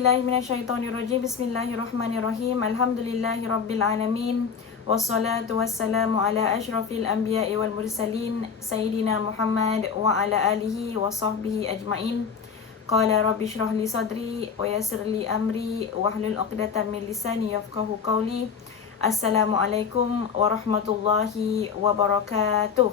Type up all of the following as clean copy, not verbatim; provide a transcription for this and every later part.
billahi minasyaitonirrajim. Bismillahirrahmanirrahim. Alhamdulillahirabbil alamin. Wassalatu wassalamu ala asyrafil anbiya'i wal mursalin sayyidina Muhammad wa ala alihi wa sahbihi ajmain. Qala rabbi shrah li sadri wa yassir li amri wahlul 'uqdatam min lisani yafqahu qawli. Assalamualaikum warahmatullahi wabarakatuh.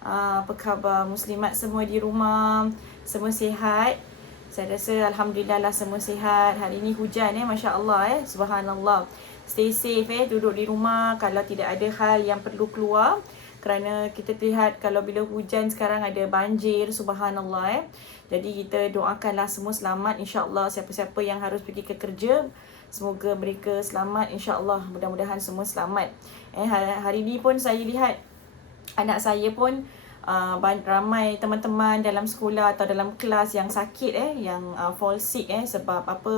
Apa khabar muslimat semua di rumah? Semua sihat? Saya rasa Alhamdulillah lah semua sihat. Hari ni hujan Masya Allah Subhanallah. Stay safe duduk di rumah kalau tidak ada hal yang perlu keluar. Kerana kita lihat kalau bila hujan sekarang ada banjir, Subhanallah Jadi kita doakanlah semua selamat insya-Allah. Siapa-siapa yang harus pergi ke kerja, semoga mereka selamat insya-Allah. Mudah-mudahan semua selamat. Hari ni pun saya lihat anak saya pun ramai teman-teman dalam sekolah atau dalam kelas yang sakit yang fall sick sebab apa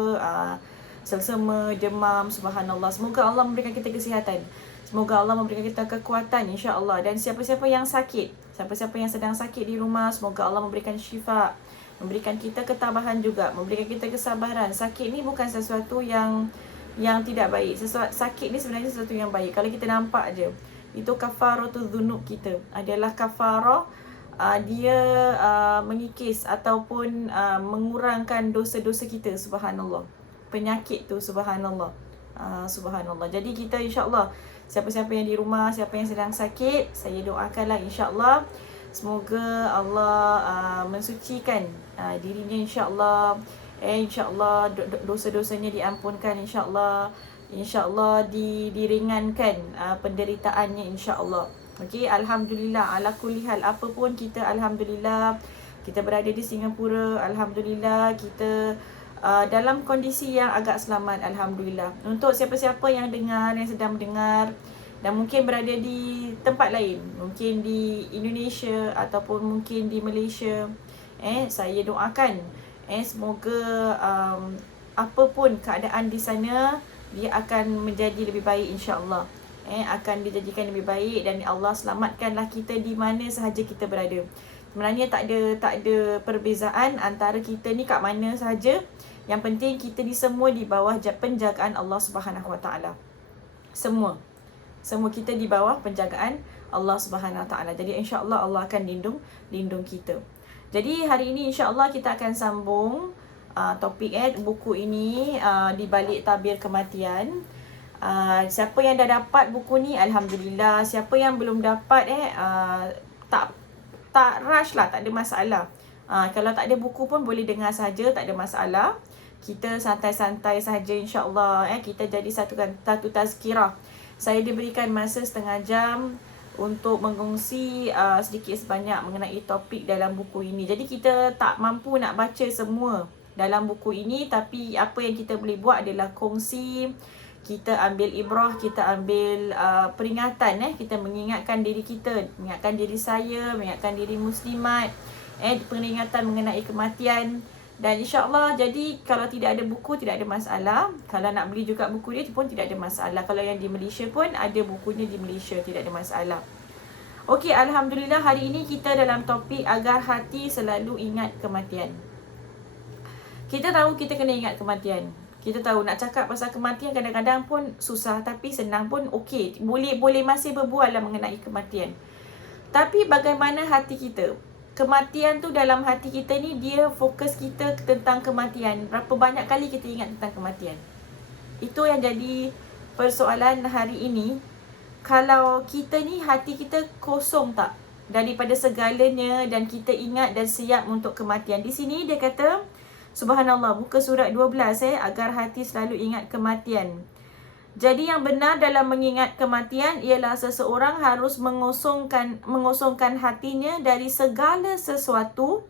selsema, demam, subhanallah. Semoga Allah memberikan kita kesihatan. Semoga Allah memberikan kita kekuatan insya-Allah. Dan siapa-siapa yang sakit, siapa-siapa yang sedang sakit di rumah, semoga Allah memberikan syifa, memberikan kita ketabahan juga, memberikan kita kesabaran. Sakit ni bukan sesuatu yang tidak baik. Sakit ni sebenarnya sesuatu yang baik. Kalau kita nampak je, itu kafaratul dzunub kita. Adalah kafarah dia mengikis ataupun mengurangkan dosa-dosa kita, subhanallah. Penyakit tu subhanallah. Subhanallah. Jadi kita insya-Allah, siapa-siapa yang di rumah, siapa yang sedang sakit, saya doakanlah insya-Allah semoga Allah mensucikan dirinya insya-Allah. Insya-Allah dosa-dosanya diampunkan insya-Allah. InsyaAllah diringankan penderitaannya insyaAllah. Okey, Alhamdulillah ala kulli hal. Apa pun kita Alhamdulillah, kita berada di Singapura, Alhamdulillah kita dalam kondisi yang agak selamat, Alhamdulillah. Untuk siapa-siapa yang dengar, yang sedang mendengar dan mungkin berada di tempat lain, mungkin di Indonesia ataupun mungkin di Malaysia, saya doakan semoga apapun keadaan di sana, dia akan menjadi lebih baik insya-Allah. Akan dijadikan lebih baik dan Allah selamatkanlah kita di mana sahaja kita berada. Sebenarnya tak ada perbezaan antara kita ni kat mana sahaja. Yang penting kita ni semua di bawah penjagaan Allah Subhanahu Wa Taala. Semua kita di bawah penjagaan Allah Subhanahu Wa Taala. Jadi insya-Allah Allah akan lindung kita. Jadi hari ini insya-Allah kita akan sambung topik buku ini di balik tabir kematian. Siapa yang dah dapat buku ni Alhamdulillah. Siapa yang belum dapat tak rush lah, tak ada masalah. Kalau tak ada buku pun boleh dengar saja, tak ada masalah. Kita santai-santai saja insya-Allah. Kita jadi satu tazkirah. Saya diberikan masa setengah jam untuk mengongsi sedikit sebanyak mengenai topik dalam buku ini. Jadi kita tak mampu nak baca semua dalam buku ini, tapi apa yang kita boleh buat adalah kongsi. Kita ambil ibrah, kita ambil peringatan, kita mengingatkan diri kita, mengingatkan diri saya, mengingatkan diri muslimat, peringatan mengenai kematian. Dan insya-Allah, jadi kalau tidak ada buku tidak ada masalah. Kalau nak beli juga buku dia pun tidak ada masalah. Kalau yang di Malaysia pun ada bukunya di Malaysia, tidak ada masalah. Okey, Alhamdulillah hari ini kita dalam topik agar hati selalu ingat kematian. Kita tahu kita kena ingat kematian. Kita tahu nak cakap pasal kematian kadang-kadang pun susah, tapi senang pun okey. Boleh masih berbual lah mengenai kematian. Tapi bagaimana hati kita? Kematian tu dalam hati kita ni, dia fokus kita tentang kematian. Berapa banyak kali kita ingat tentang kematian? Itu yang jadi persoalan hari ini. Kalau kita ni hati kita kosong tak daripada segalanya dan kita ingat dan siap untuk kematian. Di sini dia kata, subhanallah, buka surat 12 agar hati selalu ingat kematian. Jadi yang benar dalam mengingat kematian ialah seseorang harus mengosongkan hatinya dari segala sesuatu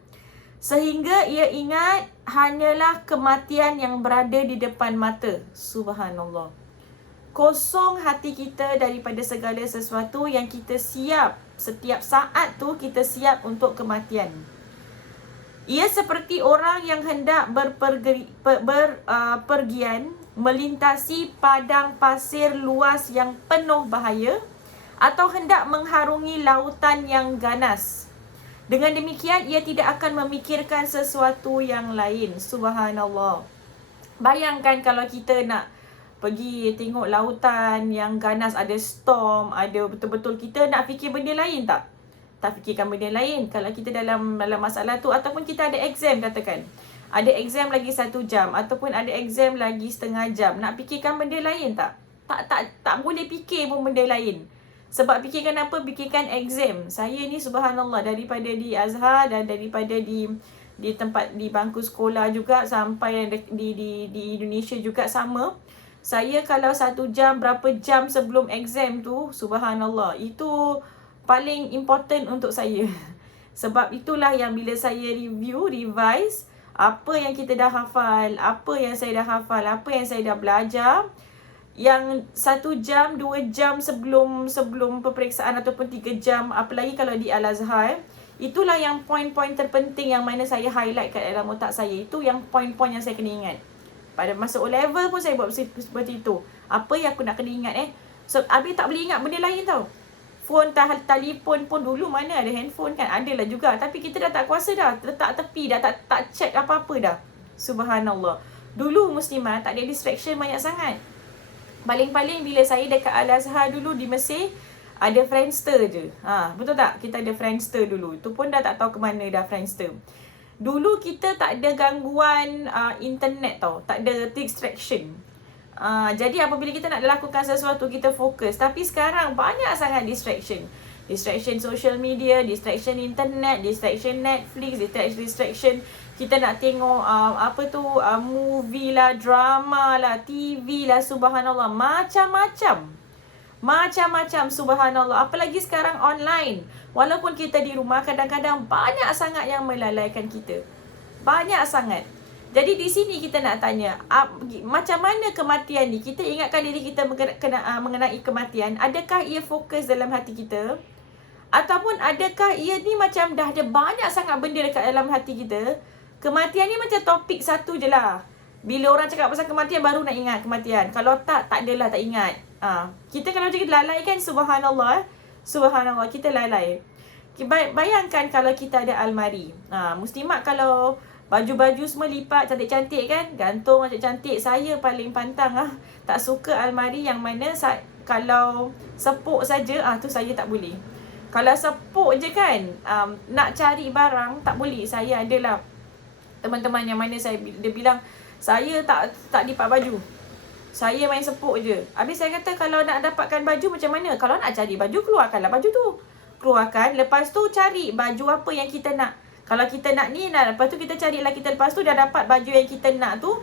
sehingga ia ingat hanyalah kematian yang berada di depan mata. Subhanallah. Kosong hati kita daripada segala sesuatu yang kita siap. Setiap saat tu kita siap untuk kematian. Ia seperti orang yang hendak berpergian melintasi padang pasir luas yang penuh bahaya atau hendak mengharungi lautan yang ganas. Dengan demikian ia tidak akan memikirkan sesuatu yang lain. Subhanallah. Bayangkan kalau kita nak pergi tengok lautan yang ganas, ada storm, ada betul-betul, kita nak fikir benda lain tak? Tak fikirkan benda lain. Kalau kita dalam masalah tu, ataupun kita ada exam katakan. Ada exam lagi 1 jam ataupun ada exam lagi setengah jam. Nak fikirkan benda lain tak? Tak boleh fikir pun benda lain. Sebab fikirkan apa? Fikirkan exam. Saya ni subhanallah, daripada di Azhar dan daripada di tempat di bangku sekolah juga sampai di Indonesia juga sama. Saya kalau 1 jam, berapa jam sebelum exam tu, subhanallah, itu paling important untuk saya. Sebab itulah yang bila saya revise apa yang kita dah hafal, apa yang saya dah hafal, apa yang saya dah belajar, yang 1 jam, 2 jam sebelum peperiksaan ataupun 3 jam, apalagi kalau di Al-Azhar, itulah yang poin-poin terpenting yang mana saya highlight kat dalam otak saya. Itu yang poin-poin yang saya kena ingat. Pada masa O-level pun saya buat seperti itu. Apa yang aku nak kena ingat So, habis tak boleh ingat benda lain tau. Phone, telefon pun dulu mana ada handphone kan. Adalah juga. Tapi kita dah tak kuasa dah. Letak tepi dah. Tak check apa-apa dah. Subhanallah. Dulu Muslimah tak ada distraction banyak sangat. Paling-paling bila saya dekat Al-Azhar dulu di Mesir, ada Friendster je. Betul tak? Kita ada Friendster dulu. Itu pun dah tak tahu ke mana dah Friendster. Dulu kita tak ada gangguan internet tau. Tak ada distraction. Jadi apabila kita nak lakukan sesuatu, kita fokus. Tapi sekarang banyak sangat distraction. Distraction social media, distraction internet, distraction Netflix, distraction kita nak tengok movie lah, drama lah, TV lah, subhanallah. Macam-macam, subhanallah. Apalagi sekarang online. Walaupun kita di rumah, kadang-kadang banyak sangat yang melalaikan kita. Banyak sangat. Jadi di sini kita nak tanya, macam mana kematian ni? Kita ingatkan diri kita mengenai kematian. Adakah ia fokus dalam hati kita? Ataupun adakah ia ni macam dah ada banyak sangat benda dekat dalam hati kita? Kematian ni macam topik satu je lah. Bila orang cakap pasal kematian, baru nak ingat kematian. Kalau tak adalah tak ingat. Kita kalau kita lalai kan, subhanallah. Subhanallah, kita lalai. Bayangkan kalau kita ada almari. Muslimat kalau baju-baju semua lipat cantik-cantik kan, gantung macam cantik. Saya paling pantang tak suka almari yang mana kalau sepuk saja, tu saya tak boleh. Kalau sepuk je kan, nak cari barang tak boleh. Saya adalah teman-teman yang mana dia bilang, saya tak lipat baju. Saya main sepuk je. Habis saya kata, kalau nak dapatkan baju macam mana? Kalau nak cari baju, keluarkanlah baju tu. Keluarkan, lepas tu cari baju apa yang kita nak. Kalau kita nak ni, lepas tu kita carilah, kita lepas tu dah dapat baju yang kita nak tu,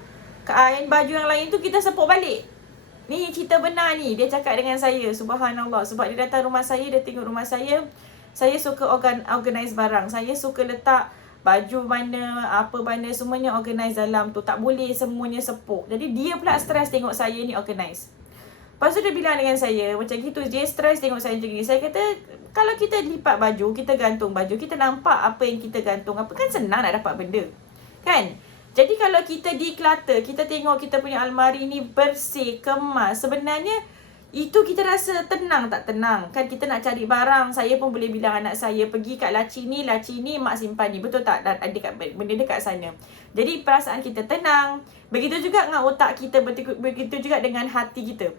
kain baju yang lain tu kita sepuk balik. Ni cerita benar ni. Dia cakap dengan saya, subhanallah. Sebab dia datang rumah saya, dia tengok rumah saya. Saya suka organize barang. Saya suka letak baju mana, apa mana, semuanya organize dalam tu. Tak boleh semuanya sepuk. Jadi dia pula stres tengok saya ni organize. Lepas tu dia bilang dengan saya, macam gitu, dia stres tengok saya macam ni. Saya kata, kalau kita lipat baju, kita gantung baju, kita nampak apa yang kita gantung, apa kan senang nak dapat benda. Kan? Jadi kalau kita declutter, kita tengok kita punya almari ni bersih, kemas, sebenarnya itu kita rasa tenang tak tenang. Kan kita nak cari barang, saya pun boleh bilang anak saya, pergi kat laci ni mak simpan ni. Betul tak? Dan ada benda dekat sana. Jadi perasaan kita tenang. Begitu juga dengan otak kita, begitu juga dengan hati kita.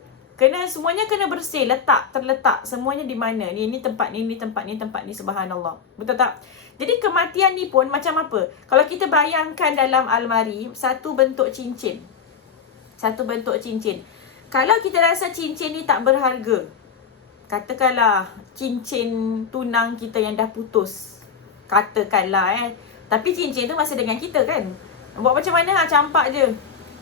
Semuanya kena bersih, terletak. Semuanya di mana? Ni tempat ni, tempat ni, subhanallah. Betul tak? Jadi kematian ni pun macam apa? Kalau kita bayangkan dalam almari, satu bentuk cincin. Kalau kita rasa cincin ni tak berharga, katakanlah cincin tunang kita yang dah putus. Katakanlah tapi cincin tu masih dengan kita kan? Buat macam mana?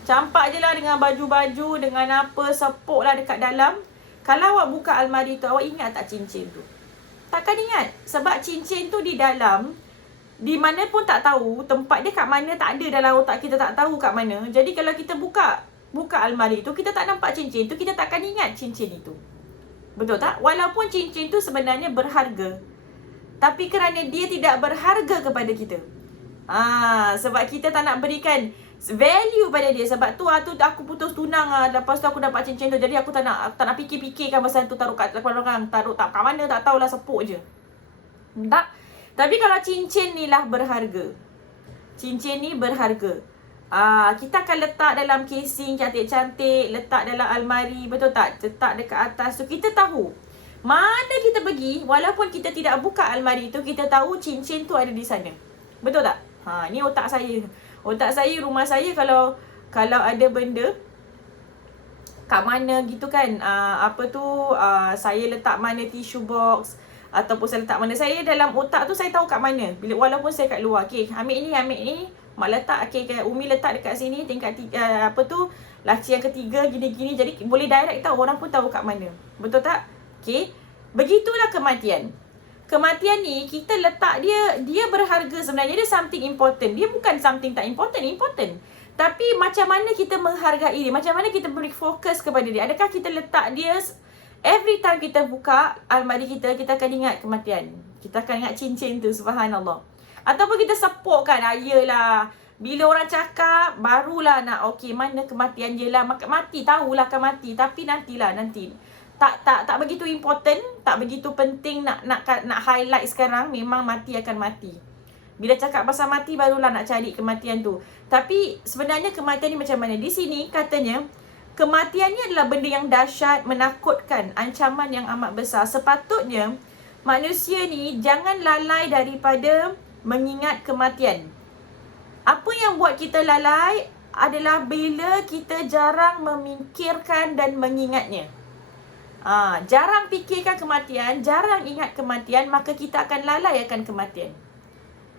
Campak je lah dengan baju-baju, dengan apa, sepuk lah dekat dalam. Kalau awak buka almari tu, awak ingat tak cincin tu? Takkan ingat. Sebab cincin tu di dalam, di mana pun tak tahu, tempat dia kat mana tak ada dalam otak kita, tak tahu kat mana. Jadi kalau kita buka almari tu, kita tak nampak cincin tu, kita takkan ingat cincin itu. Betul tak? Walaupun cincin tu sebenarnya berharga, tapi kerana dia tidak berharga kepada kita. Sebab kita tak nak berikan value pada dia. Sebab tu aku putus tunang, lepas tu aku dapat cincin tu. Jadi aku tak nak fikir-fikirkan pasal tu, taruh kat belakang, taruh tak kat mana tak tahulah, sepuk je. Tak? Tapi kalau cincin ni lah berharga. Cincin ni berharga. kita akan letak dalam casing cantik-cantik, letak dalam almari, betul tak? Letak dekat atas tu, kita tahu mana kita pergi, walaupun kita tidak buka almari tu, kita tahu cincin tu ada di sana. Betul tak? Ni otak saya. Otak saya, rumah saya, kalau ada benda kat mana gitu kan, saya letak mana tissue box, ataupun saya letak mana, saya dalam otak tu saya tahu kat mana, walaupun saya kat luar. Okay, ambil ni, mak letak, okay, Umi letak dekat sini, tingkat laci yang ketiga, gini-gini. Jadi boleh direct tahu, orang pun tahu kat mana. Betul tak? Okay, begitulah kematian. Kematian ni kita letak dia berharga sebenarnya, dia something important. Dia bukan something tak important. Tapi macam mana kita menghargai dia, macam mana kita beri fokus kepada dia. Adakah kita letak dia, every time kita buka almari kita akan ingat kematian. Kita akan ingat cincin tu, subhanallah. Ataupun kita sepokkan, yelah, bila orang cakap, barulah nak, okay, mana kematian je lah. Mati, tahulah akan mati, tapi nanti. Tak begitu important, tak begitu penting nak highlight sekarang. Memang mati akan mati. Bila cakap pasal mati, barulah nak cari kematian tu. Tapi sebenarnya kematian ni macam mana? Di sini katanya, kematian ni adalah benda yang dahsyat, menakutkan, ancaman yang amat besar. Sepatutnya manusia ni jangan lalai daripada mengingat kematian. Apa yang buat kita lalai adalah bila kita jarang memikirkan dan mengingatnya. Jarang fikirkan kematian, jarang ingat kematian, maka kita akan lalai akan kematian.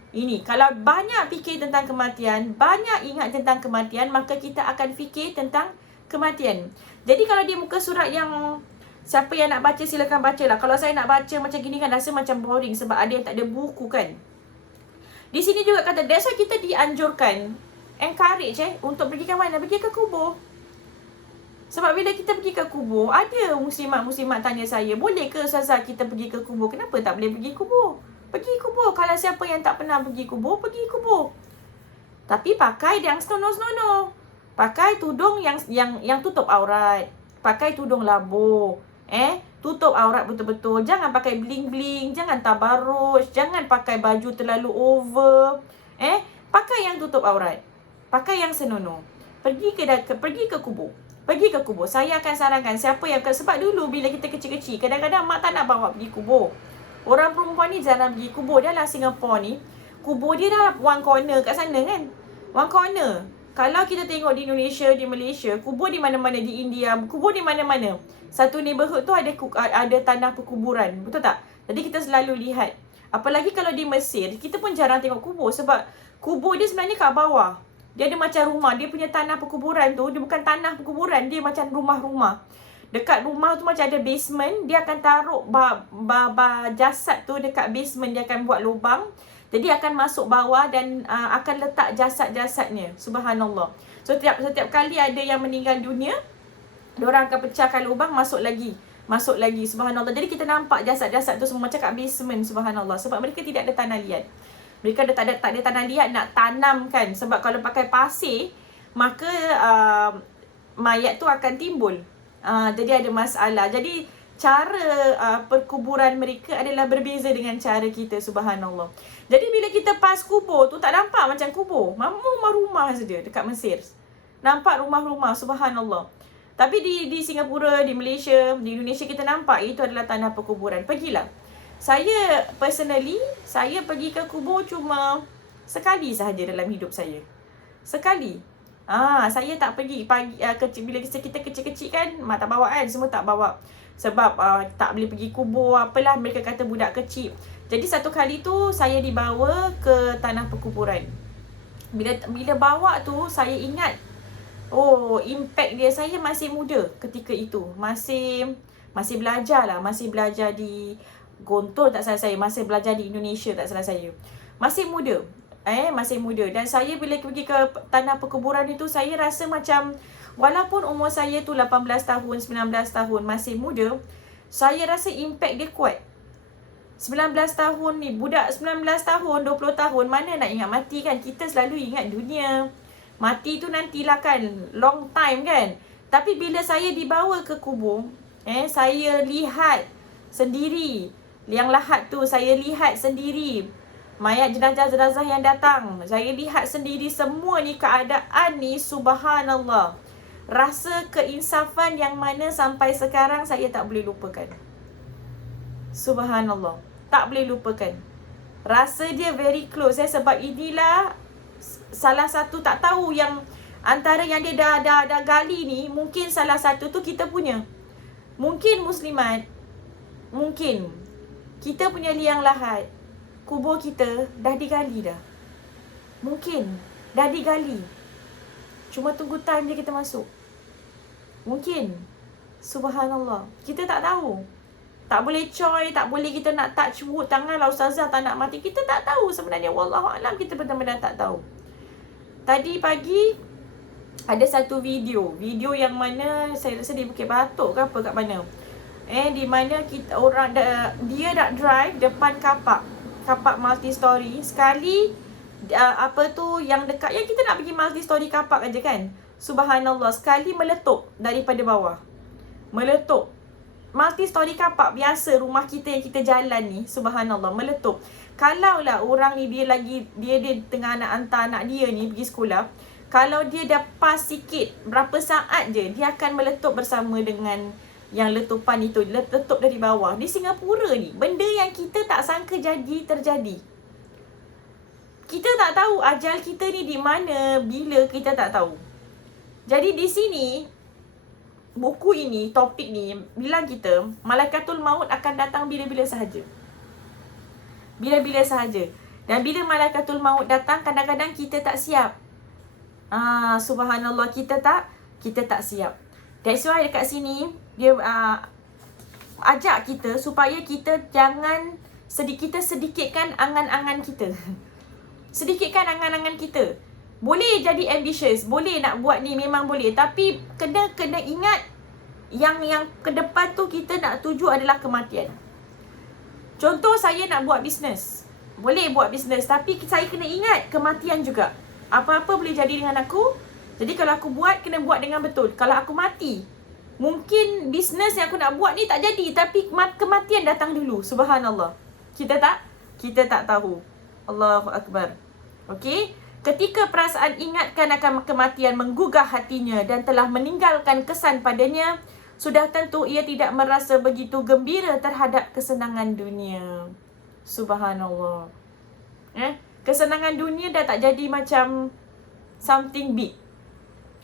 Ini, kalau banyak fikir tentang kematian, banyak ingat tentang kematian, maka kita akan fikir tentang kematian. Jadi kalau di muka surat yang, siapa yang nak baca silakan baca lah. Kalau saya nak baca macam gini kan rasa macam boring, sebab ada yang tak ada buku kan. Di sini juga kata, that's why kita dianjurkan, encourage untuk pergi ke mana? Pergi ke kubur. Sebab bila kita pergi ke kubur, ada muslimat-muslimat tanya saya, boleh ke Ustazah kita pergi ke kubur? Kenapa tak boleh pergi kubur? Pergi kubur. Kalau siapa yang tak pernah pergi kubur, pergi kubur. Tapi pakai yang senonoh-senonoh. Pakai tudung yang tutup aurat. Pakai tudung labuh. Tutup aurat betul-betul. Jangan pakai bling-bling. Jangan tabarruj. Jangan pakai baju terlalu over. Pakai yang tutup aurat. Pakai yang senonoh. Pergi ke kubur. Pergi ke kubur. Saya akan sarankan siapa yang, sebab dulu bila kita kecil-kecil, kadang-kadang mak tak nak bawa pergi kubur. Orang perempuan ni jarang pergi kubur. Dah lah Singapura ni, kubur dia dah one corner kat sana kan. One corner. Kalau kita tengok di Indonesia, di Malaysia, kubur di mana-mana, di India, kubur di mana-mana. Satu neighborhood tu ada tanah perkuburan. Betul tak? Jadi kita selalu lihat. Apalagi kalau di Mesir, kita pun jarang tengok kubur. Sebab kubur dia sebenarnya kat bawah. Dia ada macam rumah. Dia punya tanah perkuburan tu, dia bukan tanah perkuburan. Dia macam rumah-rumah. Dekat rumah tu macam ada basement. Dia akan taruh jasad tu dekat basement. Dia akan buat lubang. Jadi akan masuk bawah dan akan letak jasad-jasadnya. Subhanallah. So setiap kali ada yang meninggal dunia, diorang akan pecahkan lubang, masuk lagi. Subhanallah. Jadi kita nampak jasad-jasad tu semua macam kat basement. Subhanallah. Sebab mereka tidak ada tanah liat. Mereka tak ada tanah liat nak tanamkan. Sebab kalau pakai pasir, maka mayat tu akan timbul. Jadi ada masalah. Jadi cara perkuburan mereka adalah berbeza dengan cara kita. Subhanallah. Jadi bila kita pas kubur tu, tak nampak macam kubur. Rumah-rumah saja dekat Mesir. Nampak rumah-rumah. Subhanallah. Tapi di Singapura, di Malaysia, di Indonesia kita nampak itu adalah tanah perkuburan. Pergilah. Saya personally, saya pergi ke kubur cuma sekali sahaja dalam hidup saya. Sekali. Saya tak pergi bila kita kecil-kecil kan, mak tak bawa kan, semua tak bawa. Sebab tak boleh pergi kubur, apalah mereka kata budak kecil. Jadi satu kali tu saya dibawa ke tanah perkuburan. Bila bawa tu saya ingat, impact dia, saya masih muda ketika itu. Masih belajar lah, masih belajar di Gontor tak salah saya, masih belajar di Indonesia tak salah saya. Masih muda. Masih muda. Dan saya bila pergi ke tanah perkuburan itu, saya rasa macam walaupun umur saya tu 18 tahun, 19 tahun, masih muda, saya rasa impact dia kuat. 19 tahun ni, budak 19 tahun, 20 tahun, mana nak ingat mati kan? Kita selalu ingat dunia. Mati tu nantilah kan, long time kan? Tapi bila saya dibawa ke kubur, saya lihat sendiri. Yang lahat tu saya lihat sendiri. mayat jenazah-jenazah yang datang. Saya lihat sendiri semua ni keadaan ni, subhanallah. Rasa keinsafan yang mana sampai sekarang saya tak boleh lupakan. Subhanallah. Tak boleh lupakan. Rasa dia very close. Sebab inilah salah satu, tak tahu yang antara yang dia dah gali ni, mungkin salah satu tu kita punya. Mungkin Muslimat, mungkin kita punya liang lahat, kubur kita dah digali dah. Mungkin dah digali. Cuma tunggu time dia kita masuk. Mungkin. Subhanallah. Kita tak tahu. Tak boleh coy, tak boleh kita nak touch wood tangan lah ustazah tak nak mati. Kita tak tahu sebenarnya. Wallahualam, kita benar-benar tak tahu. Tadi pagi ada satu video yang mana saya rasa di Bukit Batok ke apa kat mana. Di mana kita orang dia nak drive depan kapak multi story. Sekali apa tu yang dekat, yang kita nak pergi multi story kapak aja kan. Subhanallah, sekali meletup daripada bawah. Meletup. Multi story kapak biasa rumah kita yang kita jalan ni, subhanallah, meletup. Kalaulah orang ni dia tengah nak hantar anak dia ni pergi sekolah, kalau dia dah pas sikit berapa saat je, dia akan meletup bersama dengan yang letupan itu, letup dari bawah. Di Singapura ni, benda yang kita tak sangka terjadi. Kita tak tahu ajal kita ni di mana, bila, kita tak tahu. Jadi di sini, buku ini, topik ni bilang kita Malaikatul Maut akan datang bila-bila sahaja. Bila-bila sahaja. Dan bila Malaikatul Maut datang, kadang-kadang kita tak siap. Subhanallah, kita tak siap. That's why dekat sini dia ajak kita supaya kita jangan sedikitkan angan-angan kita. Sedikitkan angan-angan kita. Boleh jadi ambitious, boleh nak buat ni, memang boleh, tapi kena ingat yang ke depan tu kita nak tuju adalah kematian. Contoh, saya nak buat bisnes. Boleh buat bisnes, tapi saya kena ingat kematian juga. Apa-apa boleh jadi dengan aku. Jadi kalau aku buat, kena buat dengan betul. Kalau aku mati, mungkin bisnes yang aku nak buat ni tak jadi, tapi kematian datang dulu. Subhanallah. Kita tak tahu. Allahu Akbar. Okey. Ketika perasaan ingatkan akan kematian menggugah hatinya dan telah meninggalkan kesan padanya, sudah tentu ia tidak merasa begitu gembira terhadap kesenangan dunia. Subhanallah. Kesenangan dunia dah tak jadi macam something big.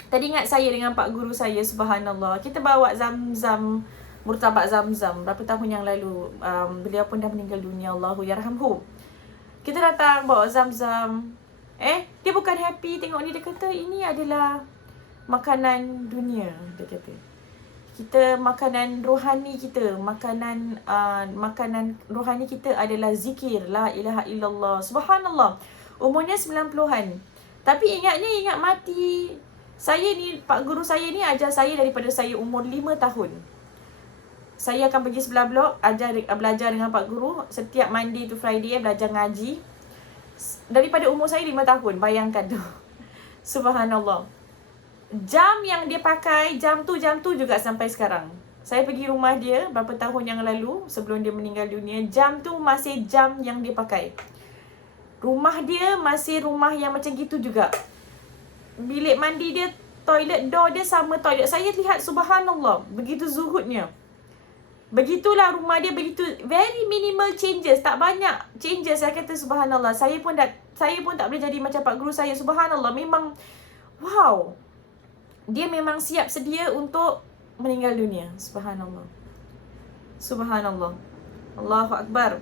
Tadi ingat saya dengan Pak Guru saya, subhanallah, kita bawa Zam-Zam, murtabak Zam-Zam berapa tahun yang lalu. Beliau pun dah meninggal dunia, Allahu yarhamhu. Kita datang bawa Zam-Zam. Dia bukan happy tengok ni. Dia kata ini adalah makanan dunia. Dia kata kita makanan rohani kita, makanan rohani kita adalah zikir la ilaha illallah. Subhanallah, umurnya 90-an. Tapi ingat mati. Saya ni, Pak Guru saya ni ajar saya daripada saya umur 5 tahun. Saya akan pergi sebelah blok, belajar dengan Pak Guru. Setiap Monday to Friday belajar ngaji. Daripada umur saya 5 tahun, bayangkan tu. Subhanallah. Jam yang dia pakai, jam tu juga sampai sekarang. Saya pergi rumah dia berapa tahun yang lalu sebelum dia meninggal dunia. Jam tu masih jam yang dia pakai. Rumah dia masih rumah yang macam gitu juga. Bilik mandi dia, toilet door dia sama toilet saya. Lihat, subhanallah, begitu zuhudnya. Begitulah rumah dia, begitu very minimal changes, tak banyak changes. Saya kata subhanallah, saya pun tak boleh jadi macam Pak Guru saya. Subhanallah, memang wow. Dia memang siap sedia untuk meninggal dunia. Subhanallah. Subhanallah. Allahu Akbar.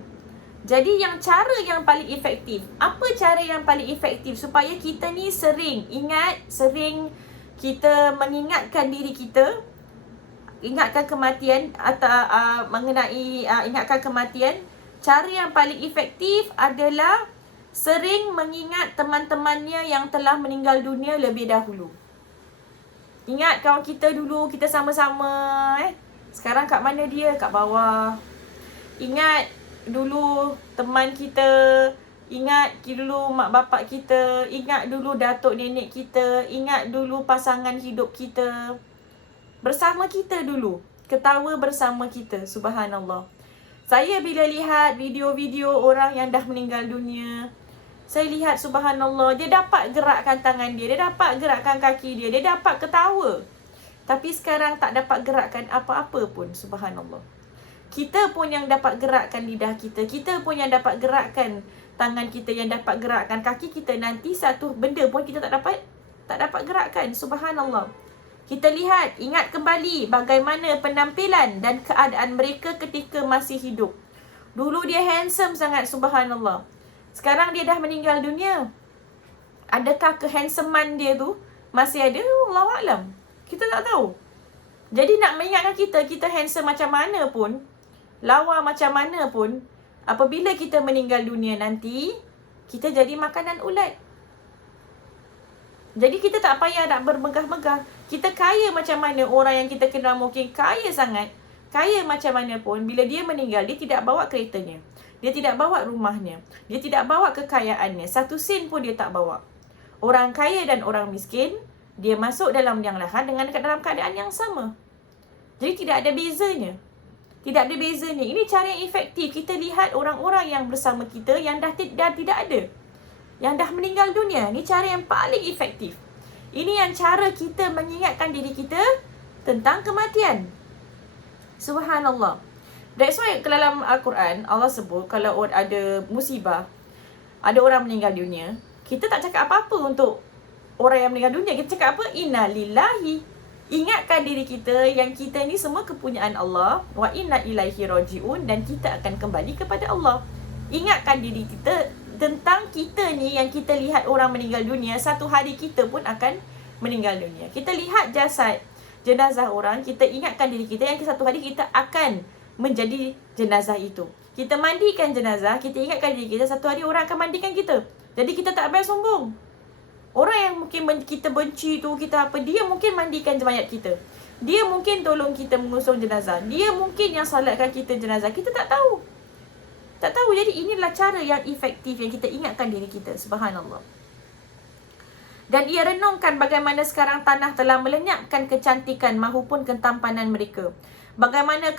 Jadi cara yang paling efektif, apa cara yang paling efektif supaya kita ni sering kita mengingatkan diri kita, ingatkan kematian atau mengenai ingatkan kematian. Cara yang paling efektif adalah sering mengingat teman-temannya yang telah meninggal dunia lebih dahulu. Ingat kawan kita dulu, kita sama-sama sekarang kat mana dia? Kat bawah. Ingat dulu teman kita, ingat dulu mak bapak kita, ingat dulu datuk nenek kita, ingat dulu pasangan hidup kita. Bersama kita dulu, ketawa bersama kita. Subhanallah. Saya bila lihat video-video orang yang dah meninggal dunia, saya lihat subhanallah, dia dapat gerakkan tangan dia dapat gerakkan kaki dia dapat ketawa. Tapi sekarang tak dapat gerakkan apa-apa pun, subhanallah. Kita pun yang dapat gerakkan lidah kita, kita pun yang dapat gerakkan tangan kita, yang dapat gerakkan kaki kita, nanti satu benda pun kita tak dapat gerakkan, subhanallah. Kita lihat, ingat kembali bagaimana penampilan dan keadaan mereka ketika masih hidup. Dulu dia handsome sangat, subhanallah. Sekarang dia dah meninggal dunia. Adakah kehandsomean dia tu masih ada? Wallahualam. Kita tak tahu. Jadi nak mengingatkan kita handsome macam mana pun, lawa macam mana pun, apabila kita meninggal dunia nanti, kita jadi makanan ulat. Jadi kita tak payah nak bermegah-megah. Kita kaya macam mana, orang yang kita kenal mungkin kaya sangat, kaya macam mana pun, bila dia meninggal, dia tidak bawa keretanya, dia tidak bawa rumahnya, dia tidak bawa kekayaannya, satu sen pun dia tak bawa. Orang kaya dan orang miskin, dia masuk dalam liang lahat dengan dalam keadaan yang sama. Jadi tidak ada bezanya. Tidak ada bezanya. Ini cara yang efektif. Kita lihat orang-orang yang bersama kita yang dah tidak ada, yang dah meninggal dunia. Ini cara yang paling efektif. Ini yang cara kita mengingatkan diri kita tentang kematian. Subhanallah. That's why dalam Al-Quran, Allah sebut kalau ada musibah, ada orang meninggal dunia, kita tak cakap apa-apa untuk orang yang meninggal dunia. Kita cakap apa? Inna lillahi. Ingatkan diri kita yang kita ni semua kepunyaan Allah. Wa inna ilaihi raji'un. Dan kita akan kembali kepada Allah. Ingatkan diri kita tentang kita ni yang kita lihat orang meninggal dunia, satu hari kita pun akan meninggal dunia. Kita lihat jasad, jenazah orang, kita ingatkan diri kita yang satu hari kita akan menjadi jenazah itu. Kita mandikan jenazah, kita ingatkan diri kita satu hari orang akan mandikan kita. Jadi kita tak payah sombong. Orang yang mungkin kita benci tu, kita apa, dia mungkin mandikan mayat kita. Dia mungkin tolong kita mengusung jenazah. Dia mungkin yang salatkan kita jenazah. Kita tak tahu. Tak tahu. Jadi inilah cara yang efektif yang kita ingatkan diri kita. Subhanallah. Dan ia renungkan bagaimana sekarang tanah telah melenyapkan kecantikan maupun ketampanan mereka. Bagaimana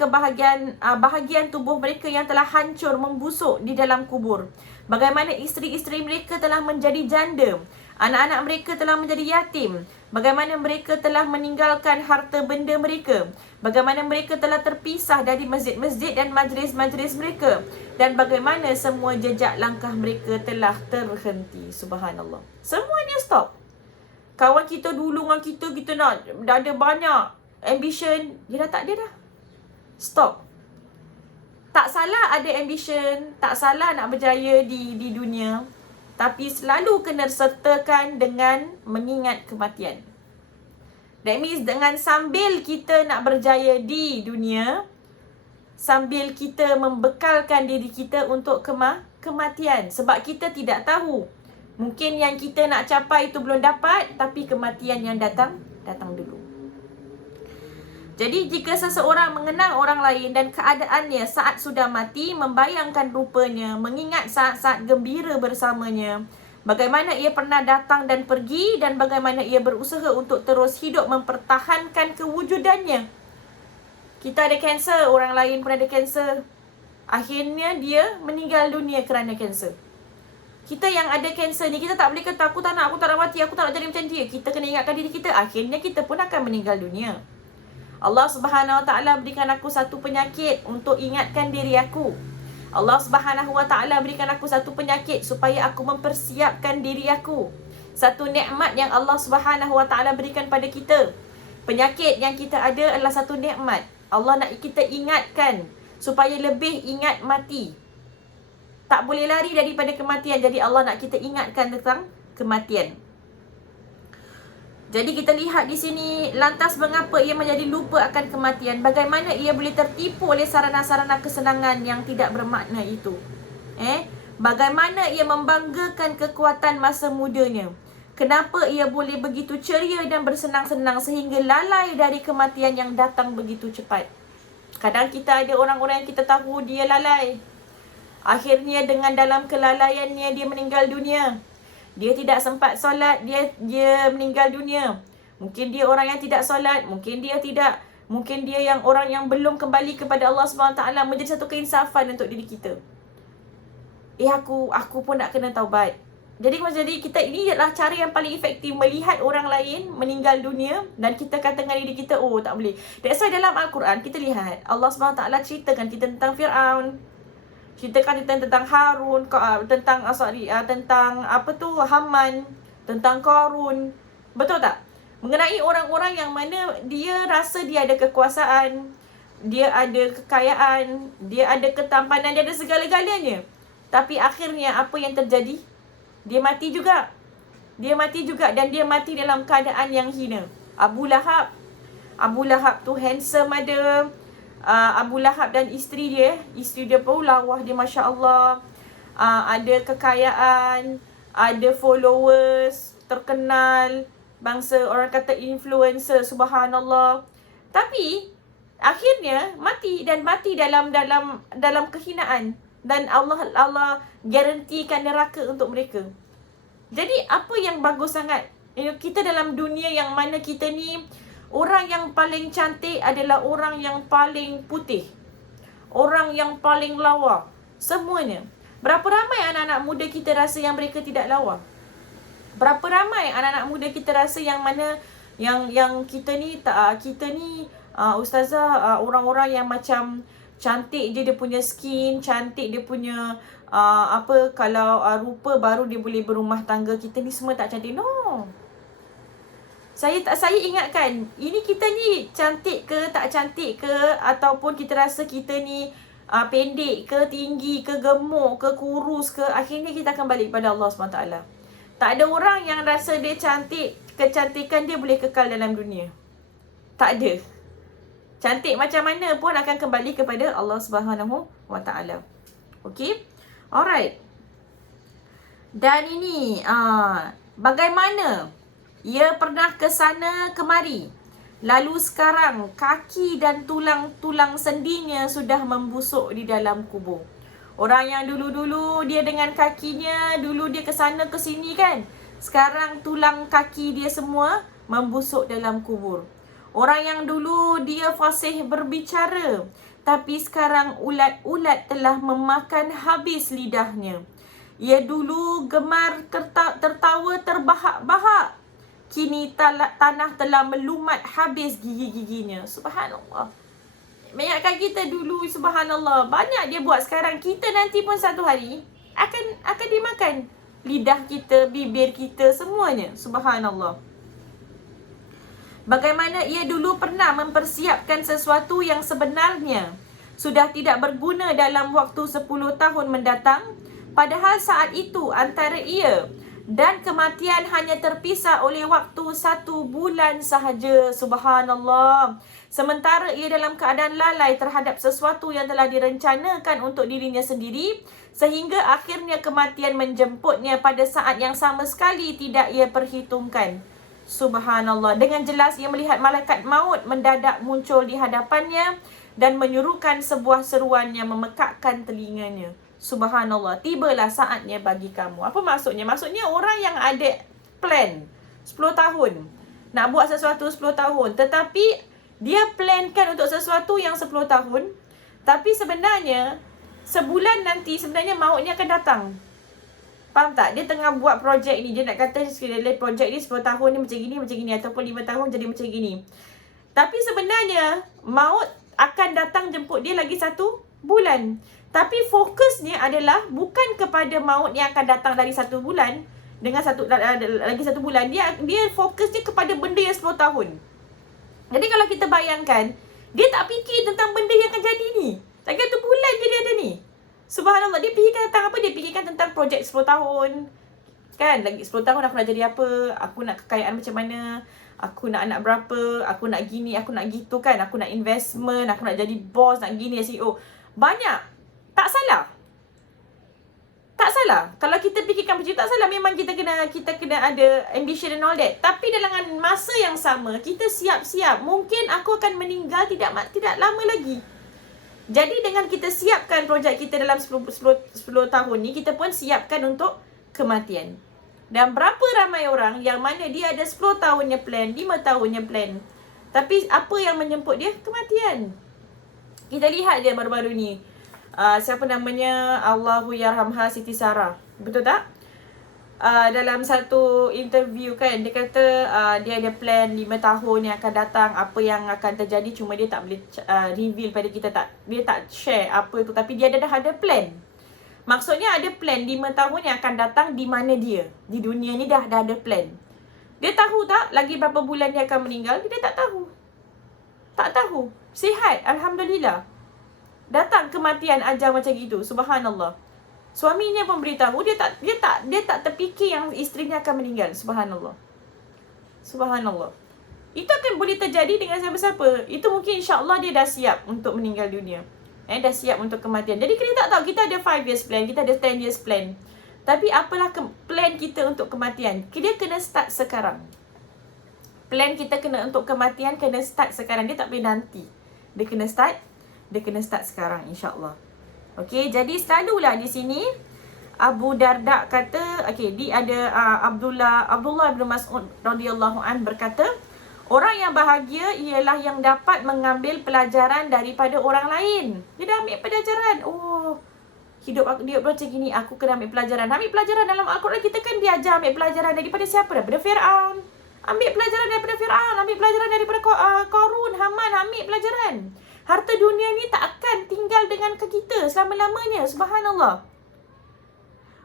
bahagian tubuh mereka yang telah hancur membusuk di dalam kubur. Bagaimana isteri-isteri mereka telah menjadi janda. Anak-anak mereka telah menjadi yatim. Bagaimana mereka telah meninggalkan harta benda mereka. Bagaimana mereka telah terpisah dari masjid-masjid dan majlis-majlis mereka. Dan bagaimana semua jejak langkah mereka telah terhenti. Subhanallah. Semuanya stop. Kawan kita dulu dengan kita nak dah ada banyak ambition, dia dah tak ada dah. Stop. Tak salah ada ambition, tak salah nak berjaya di dunia, tapi selalu kena sertakan dengan mengingat kematian. That means dengan sambil kita nak berjaya di dunia, sambil kita membekalkan diri kita untuk kematian. Sebab kita tidak tahu. Mungkin yang kita nak capai itu belum dapat, tapi kematian yang datang dulu. Jadi jika seseorang mengenang orang lain dan keadaannya saat sudah mati, membayangkan rupanya, mengingat saat-saat gembira bersamanya, bagaimana ia pernah datang dan pergi, dan bagaimana ia berusaha untuk terus hidup mempertahankan kewujudannya. Kita ada kanser, orang lain pun ada kanser. Akhirnya dia meninggal dunia kerana kanser. Kita yang ada kanser ni, kita tak boleh kata aku tak nak mati, aku tak nak jadi macam dia. Kita kena ingatkan diri kita, akhirnya kita pun akan meninggal dunia. Allah Subhanahu Wa Taala berikan aku satu penyakit untuk ingatkan diri aku. Allah Subhanahu Wa Taala berikan aku satu penyakit supaya aku mempersiapkan diri aku. Satu nikmat yang Allah Subhanahu Wa Taala berikan pada kita. Penyakit yang kita ada adalah satu nikmat. Allah nak kita ingatkan supaya lebih ingat mati. Tak boleh lari daripada kematian. Jadi Allah nak kita ingatkan tentang kematian. Jadi kita lihat di sini, lantas mengapa ia menjadi lupa akan kematian? Bagaimana ia boleh tertipu oleh sarana-sarana kesenangan yang tidak bermakna itu? Bagaimana ia membanggakan kekuatan masa mudanya? Kenapa ia boleh begitu ceria dan bersenang-senang sehingga lalai dari kematian yang datang begitu cepat? Kadang kita ada orang-orang yang kita tahu dia lalai. Akhirnya dengan dalam kelalaiannya dia meninggal dunia. Dia tidak sempat solat, dia meninggal dunia. Mungkin dia orang yang tidak solat, mungkin dia tidak Mungkin dia yang orang yang belum kembali kepada Allah SWT, menjadi satu keinsafan untuk diri kita. Aku pun nak kena taubat. Jadi kita, ini adalah cara yang paling efektif melihat orang lain meninggal dunia dan kita kata dengan diri kita, oh tak boleh. That's why dalam Al-Quran kita lihat Allah SWT ceritakan kita tentang Fir'aun, ceritakan kita tentang Harun, tentang Haman, tentang Qarun. Betul tak? Mengenai orang-orang yang mana dia rasa dia ada kekuasaan, dia ada kekayaan, dia ada ketampanan, dia ada segala-galanya. Tapi akhirnya apa yang terjadi? Dia mati juga. Dan dia mati dalam keadaan yang hina. Abu Lahab tu handsome ada. Abu Lahab dan isteri dia pun lawa dia, Masya Allah. Ada kekayaan, ada followers, terkenal, bangsa orang kata influencer, subhanallah. Tapi akhirnya mati dalam kehinaan, dan Allah garantikan neraka untuk mereka. Jadi apa yang bagus sangat, kita dalam dunia yang mana kita ni, orang yang paling cantik adalah orang yang paling putih, orang yang paling lawa, semuanya. Berapa ramai anak-anak muda kita rasa yang mereka tidak lawa? Berapa ramai anak-anak muda kita rasa yang mana yang kita ni ustazah, orang-orang yang macam cantik dia punya skin, cantik dia punya kalau rupa baru dia boleh berumah tangga. Kita ni semua tak cantik. No. Saya ingatkan, ini kita ni cantik ke tak cantik ke, ataupun kita rasa kita ni pendek ke, tinggi ke, gemuk ke, kurus ke, akhirnya kita akan balik pada Allah SWT. Tak ada orang yang rasa dia cantik, kecantikan dia boleh kekal dalam dunia. Tak ada. Cantik macam mana pun akan kembali kepada Allah Subhanahu wa Ta'ala. Okey? Alright. Dan ini bagaimana ia pernah ke sana kemari. Lalu sekarang kaki dan tulang-tulang sendinya sudah membusuk di dalam kubur. Orang yang dulu-dulu dia dengan kakinya, dulu dia ke sana ke sini kan. Sekarang tulang kaki dia semua membusuk dalam kubur. Orang yang dulu dia fasih berbicara, tapi sekarang ulat-ulat telah memakan habis lidahnya. Ia dulu gemar tertawa terbahak-bahak, kini tanah telah melumat habis gigi-giginya. Subhanallah. Banyakkan kita dulu, subhanallah, banyak dia buat. Sekarang kita nanti pun satu hari akan dimakan lidah kita, bibir kita, semuanya. Subhanallah. Bagaimana ia dulu pernah mempersiapkan sesuatu yang sebenarnya sudah tidak berguna dalam waktu 10 tahun mendatang, padahal saat itu antara ia dan kematian hanya terpisah oleh waktu 1 bulan sahaja. Subhanallah. Sementara ia dalam keadaan lalai terhadap sesuatu yang telah direncanakan untuk dirinya sendiri, sehingga akhirnya kematian menjemputnya pada saat yang sama sekali tidak ia perhitungkan. Subhanallah. Dengan jelas ia melihat malaikat maut mendadak muncul di hadapannya dan menyuruhkan sebuah seruan yang memekakkan telinganya. Subhanallah. Tibalah saatnya bagi kamu. Apa maksudnya? Maksudnya orang yang ada plan 10 tahun nak buat sesuatu 10 tahun, tetapi dia plankan untuk sesuatu yang 10 tahun, tapi sebenarnya sebulan nanti sebenarnya mautnya akan datang. Faham tak? Dia tengah buat projek ni. Dia nak kata projek ni 10 tahun ni macam gini, ataupun 5 tahun jadi macam gini. Tapi sebenarnya maut akan datang jemput dia lagi 1 bulan. Tapi fokusnya adalah bukan kepada maut yang akan datang dari 1 bulan dengan lagi 1 bulan. Dia fokusnya kepada benda yang 10 tahun. Jadi kalau kita bayangkan, dia tak fikir tentang benda yang akan jadi ni. Tak kira 1 bulan je dia ada ni. Subhanallah, dia fikirkan tentang apa? Dia fikirkan tentang projek 10 tahun. Kan, lagi 10 tahun aku nak jadi apa? Aku nak kekayaan macam mana? Aku nak anak berapa? Aku nak gini, aku nak gitu kan? Aku nak investment, aku nak jadi boss, nak gini, CEO. Banyak. Tak salah. Tak salah. Kalau kita fikirkan macam tu, tak salah. Memang kita kena ada ambition and all that. Tapi dalam masa yang sama, kita siap-siap. Mungkin aku akan meninggal tidak lama lagi. Jadi dengan kita siapkan projek kita dalam 10 tahun ni, kita pun siapkan untuk kematian. Dan berapa ramai orang yang mana dia ada 10 tahunnya plan, 5 tahunnya plan, Tapi apa yang menjemput dia? Kematian. Kita lihat dia baru-baru ni. Siapa namanya? Allahu yarhamha Siti Sarah. Betul tak? Dalam satu interview kan, dia kata dia ada plan 5 tahun yang akan datang, apa yang akan terjadi, cuma dia tak boleh reveal pada kita, dia tak share apa tu, tapi dia dah ada plan. Maksudnya ada plan 5 tahun yang akan datang di mana dia. Di dunia ni dah ada plan. Dia tahu tak lagi berapa bulan dia akan meninggal? Dia tak tahu. Tak tahu. Sihat, alhamdulillah. Datang kematian ajal macam gitu, subhanallah. Suaminya pun beritahu, dia tak terfikir yang isterinya akan meninggal. Subhanallah. Subhanallah. Itu akan boleh terjadi dengan siapa-siapa. Itu mungkin insya-Allah dia dah siap untuk meninggal dunia. Dah siap untuk kematian. Jadi kita tak tahu, kita ada 5 years plan, kita ada 10 years plan. Tapi apalah plan kita untuk kematian? Dia kena start sekarang. Plan kita untuk kematian kena start sekarang. Dia tak boleh nanti. Dia kena start sekarang, insya-Allah. Okey, jadi selalulah di sini Abu Darda kata, dia ada Abdullah bin Mas'ud radhiyallahu an berkata, orang yang bahagia ialah yang dapat mengambil pelajaran daripada orang lain. Dia dah ambil pelajaran. Oh, hidup dia macam gini, aku kena ambil pelajaran. Ambil pelajaran dalam Al-Quran, kita kan diajar ambil pelajaran daripada siapa? Daripada Fir'aun. Ambil pelajaran daripada Fir'aun, ambil pelajaran daripada Qarun, Haman, ambil pelajaran. Harta dunia ni tak akan tinggal dengan kita selama-lamanya. Subhanallah.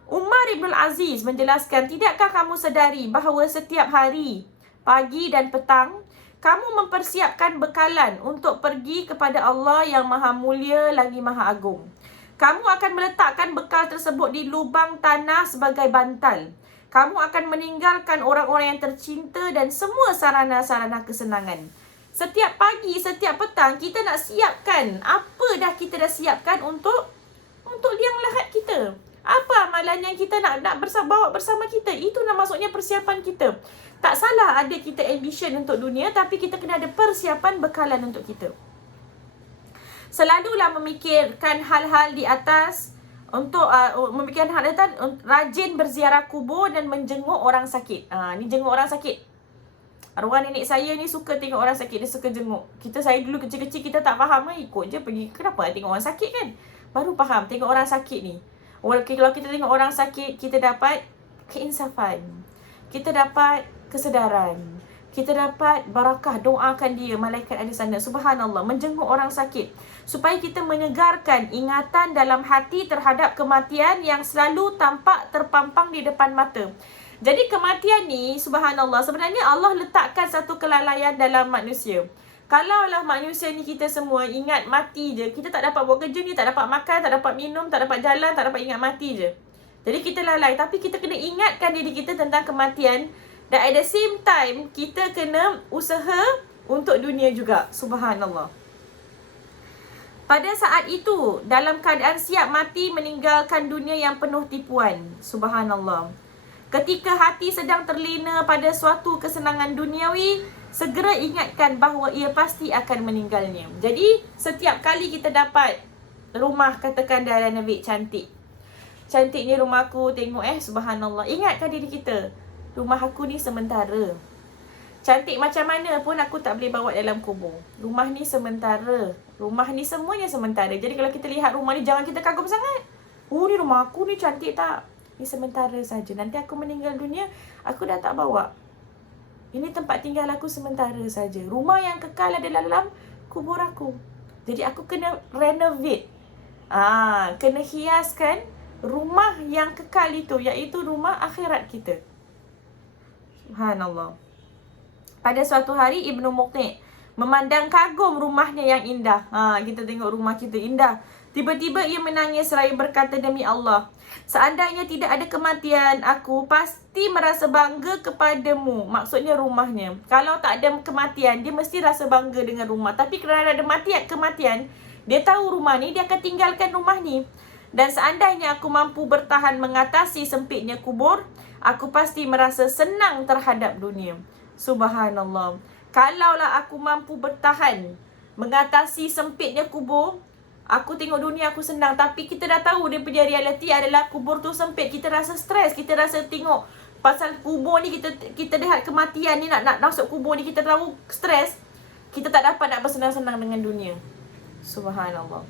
Umar Ibn Aziz menjelaskan, tidakkah kamu sedari bahawa setiap hari, pagi dan petang, kamu mempersiapkan bekalan untuk pergi kepada Allah yang maha mulia lagi maha agung. Kamu akan meletakkan bekal tersebut di lubang tanah sebagai bantal. Kamu akan meninggalkan orang-orang yang tercinta dan semua sarana-sarana kesenangan. Setiap pagi, setiap petang, kita nak siapkan apa dah kita dah siapkan untuk liang lahat kita. Apa amalan yang kita nak bawa bersama kita. Itu maksudnya persiapan kita. Tak salah ada kita ambition untuk dunia, tapi kita kena ada persiapan bekalan untuk kita. Selalulah memikirkan hal-hal di atas, memikirkan hal itu, rajin berziarah kubur dan menjenguk orang sakit. Ni jenguk orang sakit. Arwah nenek saya ni suka tengok orang sakit, dia suka jenguk. Saya dulu kecil-kecil kita tak faham, ikut je pergi. Kenapa tengok orang sakit kan? Baru faham tengok orang sakit ni. Kalau kita tengok orang sakit, kita dapat keinsafan. Kita dapat kesedaran. Kita dapat barakah, doakan dia, malaikat ada sana. Subhanallah, menjenguk orang sakit. Supaya kita menyegarkan ingatan dalam hati terhadap kematian yang selalu tampak terpampang di depan mata. Jadi kematian ni, subhanallah, sebenarnya Allah letakkan satu kelalaian dalam manusia. Kalaulah manusia ni kita semua ingat mati je, kita tak dapat buat kerja ni, tak dapat makan, tak dapat minum, tak dapat jalan, tak dapat ingat mati je. Jadi kita lalai, tapi kita kena ingatkan diri kita tentang kematian. Dan at the same time, kita kena usaha untuk dunia juga. Subhanallah. Pada saat itu, dalam keadaan siap mati meninggalkan dunia yang penuh tipuan. Subhanallah. Ketika hati sedang terlena pada suatu kesenangan duniawi, segera ingatkan bahawa ia pasti akan meninggalnya. Jadi, setiap kali kita dapat rumah, katakan dah renovate cantik. Cantik ni rumah aku, tengok subhanallah. Ingatkan diri kita, rumah aku ni sementara. Cantik macam mana pun aku tak boleh bawa dalam kubur. Rumah ni sementara. Rumah ni semuanya sementara. Jadi kalau kita lihat rumah ni, jangan kita kagum sangat. Oh, ni rumah aku ni cantik tak? Ini sementara saja. Nanti aku meninggal dunia, aku dah tak bawa. Ini tempat tinggal aku sementara saja. Rumah yang kekal adalah dalam kubur aku. Jadi aku kena renovate. Kena hiaskan rumah yang kekal itu, iaitu rumah akhirat kita. Subhanallah. Pada suatu hari Ibnu Muqni' memandang kagum rumahnya yang indah. Kita tengok rumah kita indah. Tiba-tiba ia menangis seraya berkata, demi Allah, seandainya tidak ada kematian, aku pasti merasa bangga kepadamu. Maksudnya rumahnya. Kalau tak ada kematian, dia mesti rasa bangga dengan rumah. Tapi kerana ada kematian, dia tahu rumah ni, dia akan tinggalkan rumah ni. Dan seandainya aku mampu bertahan mengatasi sempitnya kubur, aku pasti merasa senang terhadap dunia. Subhanallah. Kalaulah aku mampu bertahan mengatasi sempitnya kubur, aku tengok dunia aku senang. Tapi kita dah tahu dia punya realiti adalah kubur tu sempit. Kita rasa stres. Kita rasa tengok pasal kubur ni, kita lihat kematian ni, nak masuk kubur ni, kita tahu stres. kita tak dapat nak bersenang-senang dengan dunia. Subhanallah.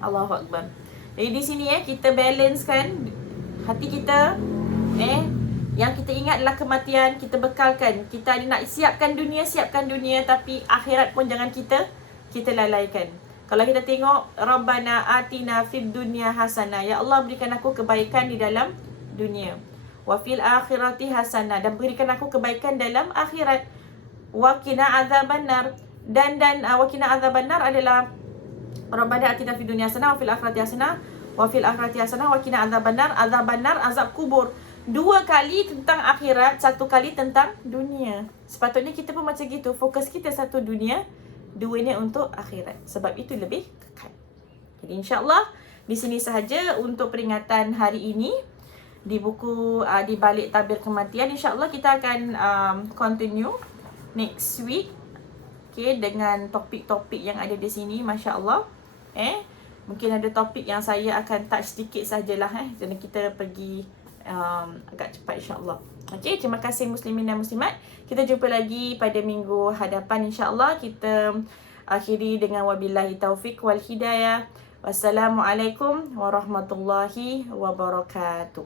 Allahu Akbar. Jadi di sini kita balancekan hati kita, yang kita ingat adalah kematian, kita bekalkan. Kita nak siapkan dunia, tapi akhirat pun jangan kita lalaikan. Kalau kita tengok, Rabbana atina fid dunya hasanah. Ya Allah, berikan aku kebaikan di dalam dunia. Wa fil akhirati hasanah, dan berikan aku kebaikan dalam akhirat. Wa qina azabannar, dan wa qina azabannar adalah Rabbana atina fid dunya hasanah wa fil akhirati hasanah wa fil akhirati hasanah wa qina azabannar. Azabannar, azab kubur. 2 kali tentang akhirat, 1 kali tentang dunia. Sepatutnya kita pun macam gitu. Fokus kita 1 dunia, 2-nya untuk akhirat. Sebab itu lebih kekal. Jadi insyaAllah di sini sahaja untuk peringatan hari ini. Di buku di balik tabir kematian, insyaAllah kita akan continue next week, dengan topik-topik yang ada di sini. Masya Allah. Mungkin ada topik yang saya akan touch sedikit sajalah. Jadi kita pergi agak cepat insyaAllah. Terima kasih muslimin dan muslimat. Kita jumpa lagi pada minggu hadapan insyaAllah. Kita akhiri dengan wabillahi taufiq wal hidayah. Wassalamualaikum warahmatullahi wabarakatuh.